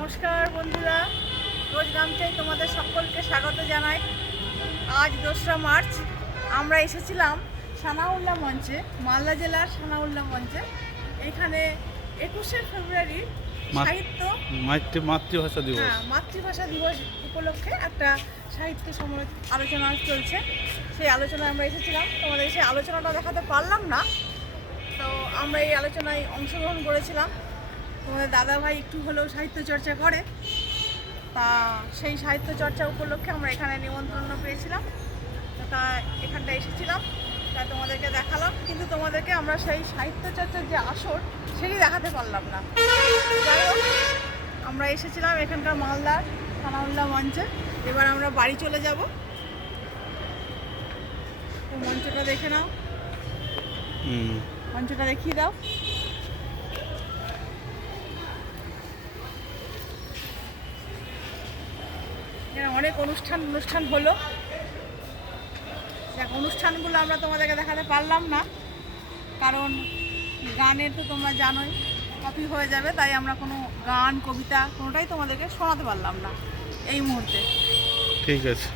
নমস্কার বন্ধুরা। রোজ গামচাই তোমাদের সকলকে স্বাগত জানাই। আজ দোসরা মার্চ। আমরা এসেছিলাম সানাউল্লাহ মঞ্চে মালদা জেলার সানাউল্লাহ মঞ্চে। এখানে একুশে ফেব্রুয়ারি সাহিত্য মাতৃ মাতৃভাষা দিবস। হ্যাঁ মাতৃভাষা দিবস উপলক্ষে একটা সাহিত্য আলোচনা চলছে। সেই আলোচনায় আমরা এসেছিলাম। তোমাদের সেই আলোচনাটা দেখাতে পারলাম না। তো আমরা এই আলোচনায় অংশগ্রহণ করেছিলাম। তোমাদের দাদা ভাই একটু হলেও সাহিত্য চর্চা করে। তা সেই সাহিত্য চর্চা উপলক্ষে আমরা এখানে নিমন্ত্রণ পেয়েছিলাম। তো এখানটা এসেছিলাম। তা তোমাদেরকে দেখালাম। কিন্তু তোমাদেরকে আমরা সেই সাহিত্য চর্চার যে আসর সেটি দেখাতে পারলাম না। যাই হোক আমরা এসেছিলাম এখানকার মালদার সানাউল্লাহ মঞ্চে। এবার আমরা বাড়ি চলে যাব। মঞ্চটা দেখে নাও। মঞ্চটা দেখিয়ে দাও। অনেক অনুষ্ঠান অনুষ্ঠান হলো। দেখ, অনুষ্ঠানগুলো আমরা তোমাদেরকে দেখাতে পারলাম না, কারণ গানের তো তোমরা জানোই কপি হয়ে যাবে, তাই আমরা কোনো গান, কবিতা কোনোটাই তোমাদেরকে শোনাতে পারলাম না এই মুহূর্তে। ঠিক আছে।